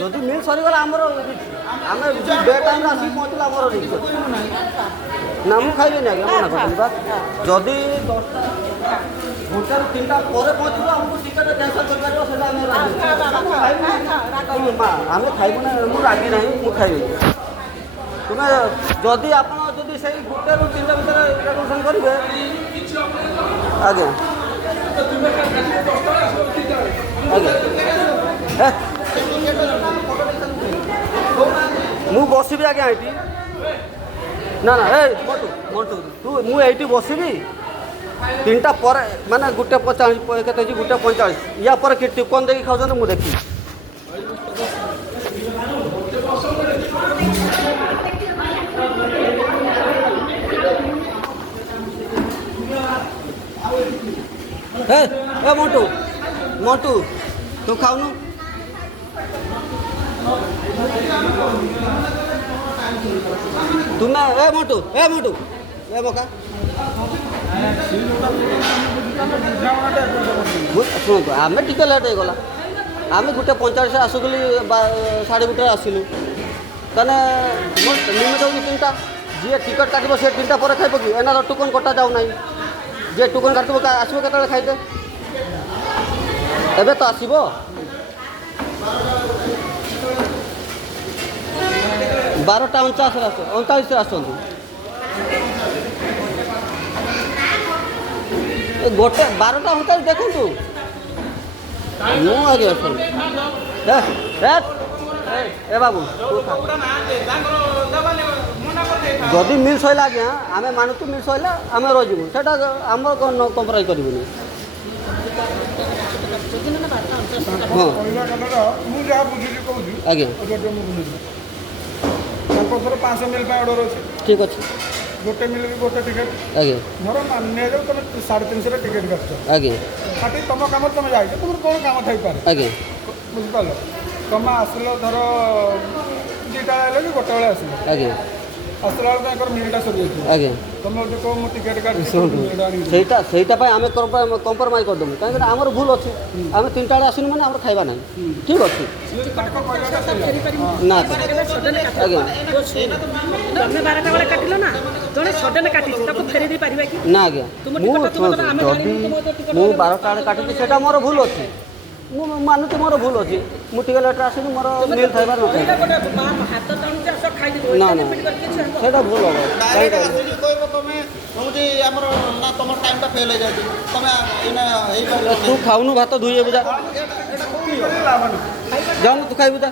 যদি মিল সরিগলা আমার আমি বে টাইম আসি পৌঁছলে আমার রিক্স আছে না মু খাইবেনি আজ্ঞা মনা করছি বা যদি 10টা ঘন্টার 3টা পরে পৌঁছব আমাকে টিকেট ক্যান্সেল করবার সেটা আমি আমি খাইব না মু রাগি নাই মু খাইবি তুমি যদি আপনার যদি সেই 1টা ରୁ 3টা ভিতরে রেগুলেশন করবে আজ্ঞা আজ্ঞা ମୁଁ ବସିବି ଆଜ୍ଞା ଏଇଠି ନା ନା ଏ ମଣ୍ଟୁ ମଣ୍ଟୁ ତୁ ମୁଁ ଏଇଠି ବସିବି 3ଟା ପରେ ମାନେ 1:45 କେତେ ହେଇଛି 1:45 ୟା ପରେ କି ଟିକନ ଦେଇକି ଖାଉଛନ୍ତି ମୁଁ ଦେଖିବି ଏ ମଣ୍ଟୁ ମଣ୍ଟୁ ତୁ ଖାଉନୁ ତୁମେ ଏ ମଣ୍ଟୁ ଏ ବକା ଶୁଣନ୍ତୁ ଆମେ ଟିକେ ଲେଟ୍ ହେଇଗଲା ଆମେ 1:45 ଆସୁଥିଲି 1:30 ଆସିଲୁ ତାହେଲେ ମୋ ଲିମିଟ୍ ହେଉଛି 3ଟା ଯିଏ ଟିକେଟ୍ କାଟିବ ସେ 3ଟା ପରେ ଖାଇବ କି ଏନାର ଟୋକନ୍ କଟା ଯାଉନାହିଁ ଯିଏ ଟୋକନ୍ କାଟିବ ଆସିବ କେତେବେଳେ ଖାଇତେ ଏବେ ତ ଆସିବ 12:49 ଆସନ୍ତୁ ଗୋଟେ 12:49 ଦେଖନ୍ତୁ ମୁଁ ଆଜ୍ଞା ଏ ବାବୁ ଯଦି ମିଲ୍ ସଇଲା ଆଜ୍ଞା ଆମେ ମାନୁଛୁ ମିଲ୍ ସଇଲା ଆମେ ରହିଯିବୁ ସେଇଟା ଆମର କମ୍ପ୍ରମାଇଜ୍ କରିବୁନି ହଁ ମୁଁ ଯାହା ବୁଝୁଛି କହୁଛି ଆଜ୍ଞା ତାଙ୍କର 500 ମିଲ୍ ପାଇଁ ଅର୍ଡ଼ର ଅଛି ଠିକ୍ ଅଛି ଗୋଟେ ମିଲ୍ ବି ଗୋଟେ ଟିକେଟ୍ ଆଜ୍ଞା ମୋର ନିଆଯାଉ ତୁମେ 350 ଟିକେଟ୍ କାଟୁଛ ଆଜ୍ଞା କାଟି ତୁମ କାମରେ ତୁମେ ଯାଇଛ ତୁମର କ'ଣ କାମ ଥାଇପାରେ ଆଜ୍ଞା ବୁଝିପାରିଲ ତୁମେ ଆସିଲ ଧର 2ଟା ହେଲେ କି ଗୋଟେ ବେଳେ ଆସିଲ ଆଜ୍ଞା ଆସିଲା ବେଳକୁ ତାଙ୍କର ମିଲ୍ଟା ସରିଯାଇଥିବ ଆଜ୍ଞା ତୁମେ ଯଦି କହ ମୁଁ ଟିକେଟ୍ କାଟି ସେଇଟା ପାଇଁ ଆମେ କମ୍ପ୍ରମାଇଜ୍ କରିଦେବୁ କାହିଁକିନା ଆମର ଭୁଲ ଅଛି ଆମେ 3ଟା ବେଳେ ଆସିନୁ ମାନେ ଆମର ଖାଇବା ନାହିଁ ଠିକ୍ ଅଛି ନା ଆଜ୍ଞା ନା ଆଜ୍ଞା ମୁଁ ଯଦି ମୁଁ 12ଟା ବେଳେ କାଟିଛି ସେଇଟା ମୋର ଭୁଲ ଅଛି ମୁଁ ମାନୁଛି ମୋର ଭୁଲ ଅଛି ମୁଁ ଟିକେ ଲେଟ୍ରେ ଆସିନି ମୋର ମିଲ୍ ଖାଇବାର ନଥାଏ ନା ନା ସେଇଟା ଭୁଲ ହେବ ତୁ ଖାଉନୁ ଭାତ ଧୋଇବୁ ଯା ଯାଉନୁ ତୁ ଖାଇବୁ ଯା